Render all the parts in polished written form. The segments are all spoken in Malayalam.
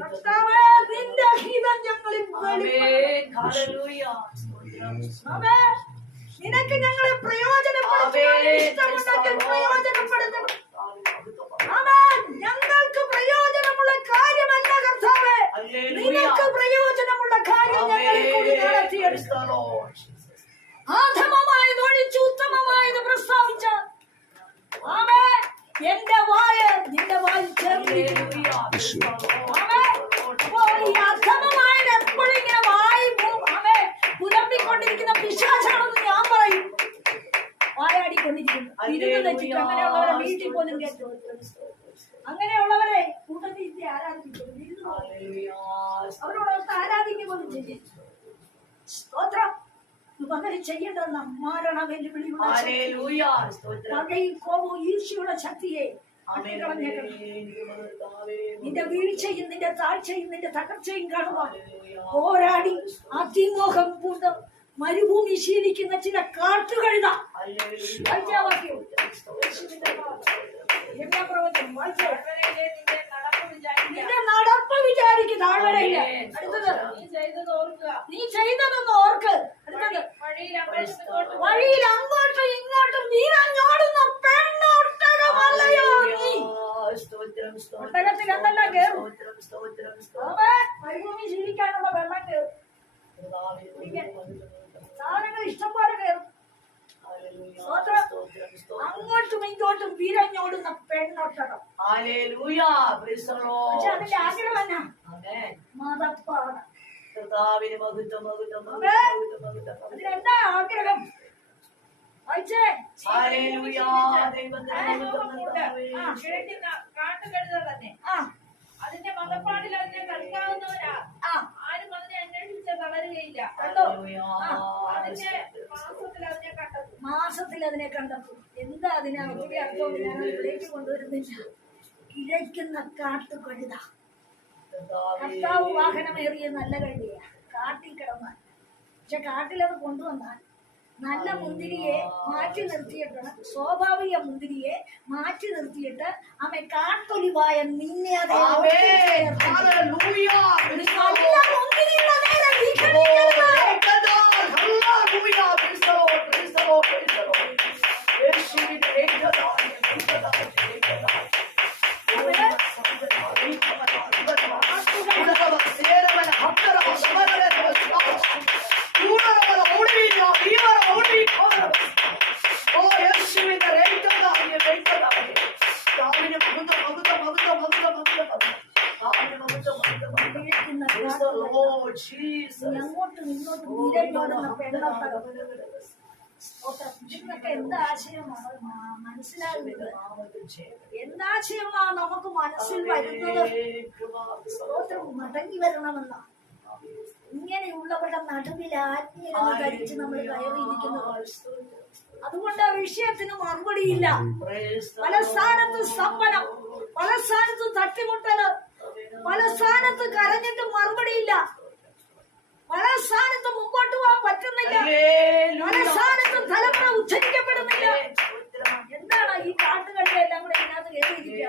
കർത്താവേ, നിന്റെ ഹിതം ഞങ്ങളിൽ നിനക്ക് ഞങ്ങളെ പ്രയോജനപ്പെടുത്തണം. ഞങ്ങൾക്ക് പ്രയോജനമുള്ള കാര്യമല്ല കർത്താവേ, നിനക്ക് പ്രയോജനമുള്ള കാര്യം ഞങ്ങളിൽ കൂടി നടത്തിയെടുത്തോ. ആധമമായത് ഒഴിച്ച് ഉത്തമമായത് പ്രസ്താവിച്ച എന്റെ വായ നിന്റെ വായിൽ ചേർന്നിരിക്കുന്നു. ഈ അധമമായത് എപ്പോഴും ഇങ്ങനെ വായി പുലമ്പിക്കൊണ്ടിരിക്കുന്ന പിശാചാണെന്ന് ഞാൻ പറയും. വായാടിക്കൊണ്ടിരിക്കുന്നു. അങ്ങനെയുള്ളവരെ വീട്ടിൽ പോലും കേട്ടു. അങ്ങനെയുള്ളവരെ കൂട്ടത്തിൽ ആരാധിക്കും, അവരോടൊത്ത് ആരാധിക്കുക പോലും ചെയ്യും. സ്തോത്രം. പകരം ചെയ്യേണ്ടെന്ന മാരണ വെല്ലുവിളിയുള്ള പകയും കോപവും ഈർഷ്യയുള്ള ശക്തിയെ നിന്റെ വീഴ്ചയും നിന്റെ താഴ്ചയും നിന്റെ തകർച്ചയും കാണുവാൻ പോരാടി അതിമോഹം പൂണ്ട് മരുഭൂമി ശീലിക്കുന്ന ചില കാട്ടുകഴുത നിന്റെ നടപ്പ് വിചാരിക്കും. താഴ്വരയില്ല. അടുത്തത് നീ ചെയ്തതൊന്ന് ഓർക്ക്. അടുത്തത് വഴിയിൽ അങ്ങോട്ടും ഇങ്ങോട്ടും നീരഞ്ഞോടുന്ന പെണ്ണൊട്ടകമല്ലയോ നീ. ഒട്ടകത്തിൽ എന്തെല്ലാം കേറും. മരുഭൂമി ശീലിക്കാനുള്ള വെള്ളം കേറും. സാധനങ്ങൾ ഇഷ്ടംപോലെ കയറും. അങ്ങോട്ടും ഇങ്ങോട്ടും വിരഞ്ഞോടുന്ന പെണ്ണൊട്ടകം. പക്ഷെ അതിന്റെ ആഗ്രഹം എന്നാ? മതപ്പാണ്. അതിനെന്താ ആഗ്രഹം? കാട്ടുകഴുത തന്നെ അതിന്റെ മതപ്പാടിൽ അതിനെ കളിക്കാവുന്നവരാ. ആരും അതിനെ അന്വേഷിച്ച് തളരുകയില്ല. മാസത്തിൽ അതിനെ കണ്ടെത്തും. എന്താ അതിനെ അവരുടെ അർത്ഥം ഞാൻ അതിലേക്ക് കൊണ്ടുവരുന്നില്ല. കിഴയ്ക്കുന്ന കാട്ടുകഴുത. കർത്താവ് വാഹനമേറിയ നല്ല കഴുതയാ കാട്ടിൽ കിടന്നാൽ. പക്ഷെ കാട്ടിലത് കൊണ്ടുവന്നാൽ നല്ല മുന്തിരിയെ മാറ്റി നിർത്തിയിട്ട്, സ്വാഭാവിക മുന്തിരിയെ മാറ്റി നിർത്തിയിട്ട് അമ്മ കാട്ടൊലിവായ നിന്നെ അതേ അങ്ങോട്ടും ഇങ്ങോട്ടും നിരയോടുന്ന പെണ്ണൊട്ടകം. ഇതിനൊക്കെ എന്താശയമാണ് മനസ്സിലാകുന്നത്? എന്താശയമാണ് നമുക്ക് മനസ്സിൽ വരുന്നത്? മടങ്ങി വരണമെന്ന ഇങ്ങനെയുള്ളവരുടെ നടുവിൽ ആത്മീയത ധരിച്ച് നമ്മൾ കയറിയിരിക്കുന്നത്. അതുകൊണ്ട് ആ വിഷയത്തിന് മറുപടിയില്ല. പല സ്ഥാനത്ത് സ്തംഭനം, പല സ്ഥാനത്ത് തട്ടിമുട്ടല്, പല സ്ഥാനത്ത് കരഞ്ഞിട്ട് മറുപടിയില്ല, പല സ്ഥാനത്തും മുമ്പോട്ട് പോകാൻ പറ്റുന്നില്ല, പല സ്ഥാനത്തും തലമുറ ഉച്ചരിക്കപ്പെടുന്നില്ല. എന്താണ് ഈ കാട്ടുകളുടെ എല്ലാം കൂടെ ഇതിനകത്ത് കേട്ടിരിക്കുക?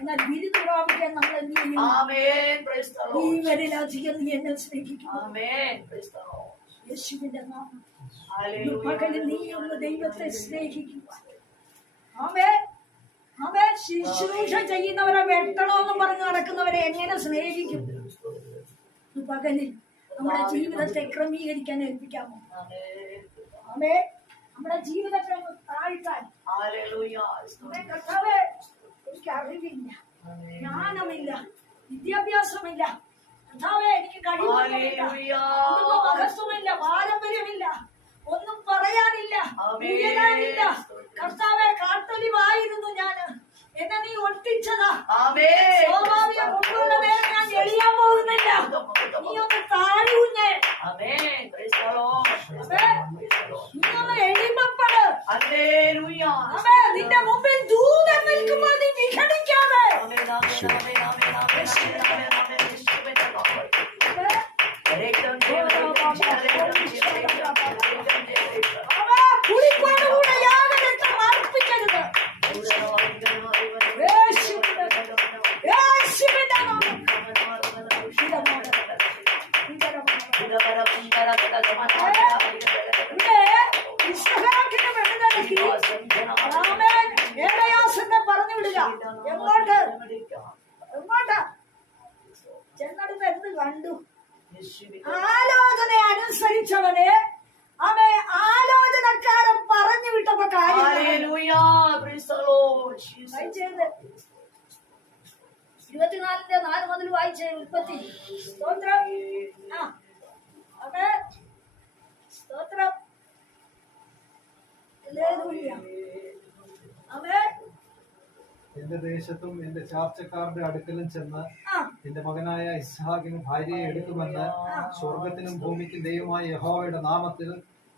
എന്നാൽ ബിരുദ പ്രാപിക്കാൻ നമ്മൾ എന്ത് ചെയ്യും? ജീവനിലധികം നീ എന്നെ സ്നേഹിക്കുന്നു. യേശുവിന്റെ നാമം പകലിൽ നീ ഒന്ന് ദൈവത്തെ സ്നേഹിക്കുക. ശുശ്രൂഷ ചെയ്യുന്നവരെ വെട്ടണമെന്ന് പറഞ്ഞ് നടക്കുന്നവരെ എങ്ങനെ സ്നേഹിക്കും? പകലിൽ നമ്മുടെ ജീവിതത്തെ ക്രമീകരിക്കാൻ ഏൽപ്പിക്കാമോ? നമ്മുടെ ജീവിതത്തെ താഴ്ത്താൻ. കർത്താവേ, എനിക്ക് അറിവില്ല, ജ്ഞാനമില്ല, വിദ്യാഭ്യാസമില്ല. കർത്താവേ, എനിക്ക് കഴിവില്ല, മഹത്വമില്ല, പാരമ്പര്യമില്ല, ഒന്നും പറയാനില്ല, ഉയരാനില്ല. കർത്താവെ, കാട്ടൊലിവായിരുന്നു ഞാന്. എന്നെ നീ ഒട്ടിച്ചതാ. സ്വാഭാവിക കൊണ്ടുള്ളവരെ ഞാൻ എളിയാൻ പോകുന്നില്ല. നീ ഒന്ന് താഴൂഞ്ഞേ, നീ ഒന്ന് എളിമപ്പെട്. നിന്റെ മുമ്പിൽ ദൂതൻ നിൽക്കുമ്പോൾ നീ വിഘടിക്കാതെ. കുളിപ്പാടുകൂടെ യാതൊരു അർപ്പിക്കരുത്. എങ്ങോട്ട് എങ്ങോട്ടാ ചെന്നടുത്ത് എന്ത് കണ്ടു? ആലോചന അനുസരിച്ചവനെ അവൻ ആലോചനക്കാരൻ പറഞ്ഞു വിട്ടപ്പോ കാര്യം 24:4 മുതൽ വായിച്ച ഉൽപ്പത്തി. സ്തോത്രം. അവൻ സ്തോത്രം. അവൻ എന്റെ ദേശത്തും എന്റെ ചാർച്ചക്കാരുടെ അടുക്കലും ചെന്ന് എന്റെ മകനായ ഇസ്ഹാക്കിന് ഭാര്യയെ എടുക്കുമെന്ന് സ്വർഗത്തിനും ഭൂമിക്കും ദൈവമായ യഹോവയുടെ നാമത്തിൽ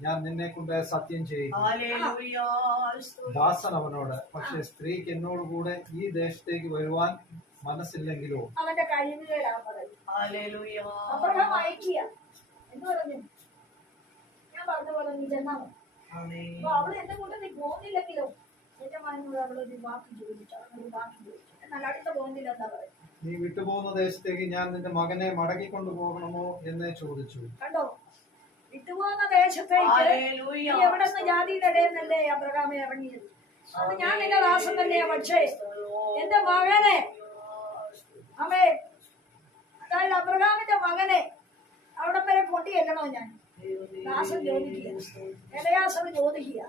ഞാൻ നിന്നെ കൊണ്ട് സത്യം ചെയ്യും. ദാസൻ അവനോട്, പക്ഷെ സ്ത്രീക്ക് എന്നോട് കൂടെ ഈ ദേശത്തേക്ക് വരുവാൻ മനസ്സില്ലെങ്കിലോ? അവന്റെ കഴിവുകളാ പറയുന്നത്. അബ്രഹാം അയക്കുക എന്ന് പറഞ്ഞു. ഞാൻ പറഞ്ഞ പോലെ നീ ചെന്നാമോ? അപ്പൊ അവള് എന്റെ കൂടെ നീ പോകുന്നില്ലെങ്കിലോ? എന്റെ മകനോട് അവളൊരു വാക്ക് ചോദിച്ചു. എന്നാൽ അടുത്ത പോയിന്റിൽ എന്താ പറയുക? നീ വിട്ടുപോകുന്ന ദേശത്തേക്ക് ഞാൻ നിന്റെ മകനെ മടക്കിക്കൊണ്ടു പോകണമോ എന്ന് ചോദിച്ചു. കണ്ടോ, വിട്ടുപോകുന്ന ദേശത്തേക്ക് എവിടെ നിന്ന് ജാതിയുടെ ഇടയെന്നല്ലേ അബ്രഹാമെ ഇറങ്ങിയത്? അത് ഞാൻ നിന്റെ ദാസൻ തന്നെയാ. പക്ഷേ എന്റെ മകനെ അവേ, അതായത് അബ്രഹാമിന്റെ മകനെ അവിടെ വരെ കൊണ്ടുചെല്ലണോ? ഞാൻ ദാസൻ ചോദിക്കുക, എലയാസർ ചോദിക്കുക.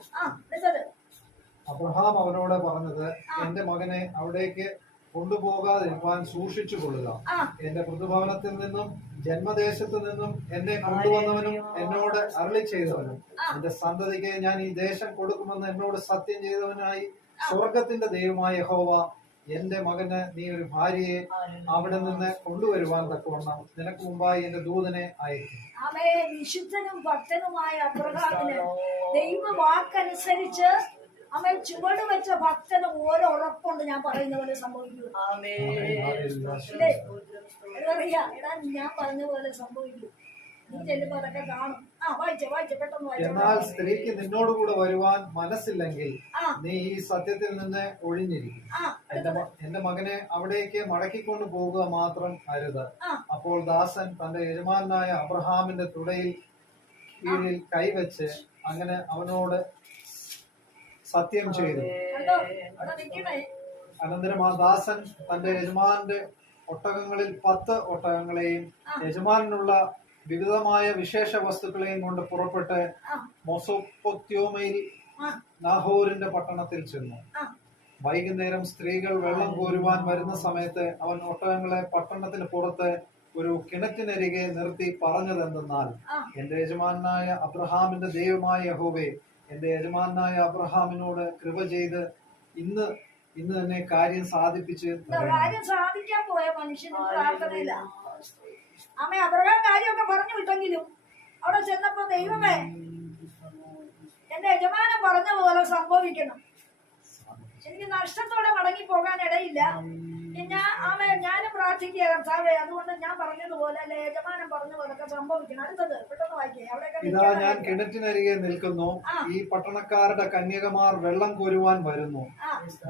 അടുത്തത് അബ്രഹാം അവനോട് പറഞ്ഞത്, എന്റെ മകനെ അവിടേക്ക് കൊണ്ടുപോകാതിരിക്കാൻ സൂക്ഷിച്ചു കൊള്ളുക. എന്റെ പുതുഭവനത്തിൽ നിന്നും ജന്മദേശത്തു നിന്നും എന്നെ കൊണ്ടുവന്നവനും എന്നോട് അരുളി ചെയ്തവനും എന്റെ സന്തതിക്ക് ഞാൻ ഈ ദേശം കൊടുക്കുമെന്ന് എന്നോട് സത്യം ചെയ്തവനായി സ്വർഗത്തിന്റെ ദൈവമായ യഹോവ എന്റെ മകന് നീ ഒരു ഭാര്യയെ അവിടെ നിന്ന് കൊണ്ടുവരുവാൻ തക്കവണ്ണം നിനക്ക് മുമ്പായി എന്റെ ദൂതനെ അയക്കും. വിശുദ്ധനും ഭക്തനുമായ അബ്രഹാമിന് ദൈവ വാക്കനുസരിച്ച് അവൻ ചുവട് വെച്ച ഭക്തന് ഓരോ ഉറപ്പുണ്ട്. ഞാൻ പറയുന്ന പോലെ സംഭവിക്കൂ. എടാ, ഞാൻ പറഞ്ഞ പോലെ സംഭവിക്കൂ. നീ ചെല്ലുമ്പോ അതൊക്കെ കാണും. വായിച്ചേ പെട്ടെന്ന് വായിച്ചു. എന്നാൽ സ്ത്രീക്ക് നിന്നോടുകൂടെ വരുവാൻ മനസ്സില്ലെങ്കിൽ നീ ഈ സത്യത്തിൽ നിന്ന് ഒഴിഞ്ഞിരിക്കും. എന്റെ മകനെ അവിടേക്ക് മടക്കിക്കൊണ്ട് പോകുക മാത്രം അരുത്. അപ്പോൾ ദാസൻ തന്റെ യജമാനായ അബ്രഹാമിന്റെ തുടയിൽ കീഴിൽ കൈവച്ച് അങ്ങനെ അവനോട് സത്യം ചെയ്തു. അനന്തരം ആ ദാസൻ തന്റെ യജമാന്റെ ഒട്ടകങ്ങളിൽ 10 ഒട്ടകങ്ങളെയും യജമാനുള്ള വിവിധമായ വിശേഷ വസ്തുക്കളെയും കൊണ്ട് പുറപ്പെട്ട് മെസൊപ്പൊത്യോമയിൽ നാഹോരിന്റെ പട്ടണത്തിൽ ചെന്നു. വൈകുന്നേരം സ്ത്രീകൾ വെള്ളം കോരുവാൻ വരുന്ന സമയത്ത് അവൻ ഒട്ടകങ്ങളെ പട്ടണത്തിന് പുറത്ത് ഒരു കിണറ്റിനരികെ നിർത്തി പറഞ്ഞതെന്തെന്നാൽ, എന്റെ യജമാനായ അബ്രഹാമിന്റെ ദൈവമായ യഹോവേ, എന്റെ യജമാനായ അബ്രഹാമിനോട് കൃപ ചെയ്ത് ഇന്ന് തന്നെ കാര്യം സാധിപ്പിച്ച്. കാര്യം സാധിക്കാൻ പോയ മനുഷ്യന് പ്രാർത്ഥനയില്ല. അമ്മ അബ്രഹാം കാര്യമൊക്കെ പറഞ്ഞു വിട്ടെങ്കിലും അവിടെ ചെന്നപ്പോ ദൈവമേ, എന്റെ യജമാനൻ പറഞ്ഞ പോലെ സംഭവിക്കണം. എനിക്ക് നഷ്ടത്തോടെ മടങ്ങി പോകാൻ ഇടയില്ല. ഞാനും പ്രാർത്ഥിക്കുക കർത്താവേ, അതുകൊണ്ട് ഞാൻ പറഞ്ഞതുപോലെ അല്ലെ യജമാനൻ പറഞ്ഞ പോലൊക്കെ സംഭവിക്കണം. അടുത്തത് പെട്ടെന്ന് വായിക്കുക. ഇതാ ഞാൻ കിണറ്റിനരികെ നിൽക്കുന്നു, ഈ പട്ടണക്കാരുടെ കന്യകമാർ വെള്ളം കോരുവാൻ വരുന്നു.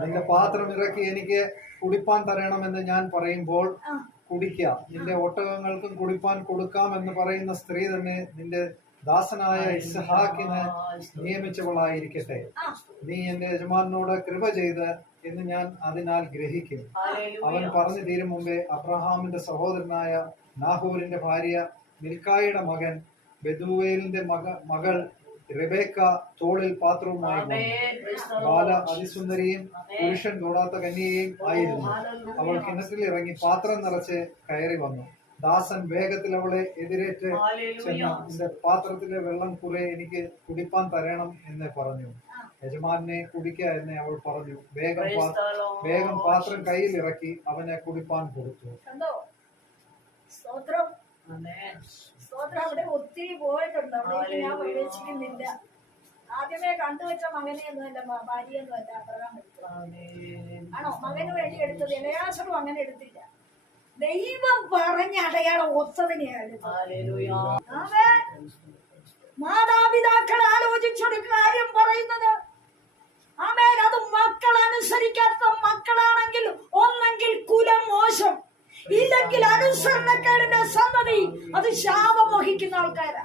നിന്റെ പാത്രം ഇറക്കി എനിക്ക് കുടിപ്പാൻ തരണമെന്ന് ഞാൻ പറയുമ്പോൾ കുടിക്ക. നിന്റെ ഒട്ടകങ്ങൾക്കും കുടിപ്പാൻ കൊടുക്കാം എന്ന് പറയുന്ന സ്ത്രീ തന്നെ നിന്റെ ദാസനായ ഇസ്ഹാക്കിന് നിയമിച്ചവളായിരിക്കട്ടെ. നീ എന്റെ യജമാനോട് കൃപ ചെയ്ത് എന്ന് ഞാൻ അതിനാൽ ഗ്രഹിക്കും. അവൻ പറഞ്ഞു തീരും മുമ്പേ അബ്രഹാമിന്റെ സഹോദരനായ നാഹോരിന്റെ ഭാര്യ മിൽക്കായുടെ മകൻ ബെഥൂവേലിന്റെ മകൾ റെബേക്ക തോളിൽ പാത്രവുമായി ബാല അതിസുന്ദരിയും പുരുഷൻ തൊടാത്ത കന്യകയും ആയിരുന്നു. അവൾ കിണറ്റിൽ ഇറങ്ങി പാത്രം നിറച്ച് കയറി വന്നു. ദാസൻ വേഗത്തിൽ അവളെ എതിരേറ്റ് ചെന്ന് നിന്റെ പാത്രത്തിലെ വെള്ളം കുറെ എനിക്ക് കുടിപ്പാൻ തരണം എന്ന് പറഞ്ഞു. യജമാനെ കുടിക്ക എന്ന് അവൾ പറഞ്ഞു. വേഗം പാത്രം കയ്യിൽ ഇറക്കി അവനെ കുടിപ്പാൻ കൊടുത്തു. അവിടെ ഒത്തിരി പോയിട്ടുണ്ട്. അവിടെ ഞാൻ പ്രവേശിക്കുന്നില്ല. ആദ്യമേ കണ്ടുവച്ച മകനെയൊന്നുമല്ല, ഭാര്യയൊന്നുമല്ല അബ്രഹാം എടുത്തത്. ആണോ മകന് വേണ്ടി എടുത്തത്? എലയാസറും അങ്ങനെ എടുത്തില്ല. ദൈവം പറഞ്ഞ അടയാളം ഒത്തതിനെയാണ്. മാതാപിതാക്കൾ ആലോചിച്ചൊരു കാര്യം പറയുന്നത്. ആമേൻ. അത് മക്കൾ അനുസരിക്കാത്ത മക്കളാണെങ്കിൽ ഒന്നെങ്കിൽ കുലം മോശം, ഇല്ലെങ്കിൽ അനുസരണക്കേടിന്റെ സന്തതി അത് ശാപം വഹിക്കുന്ന ആൾക്കാരാ.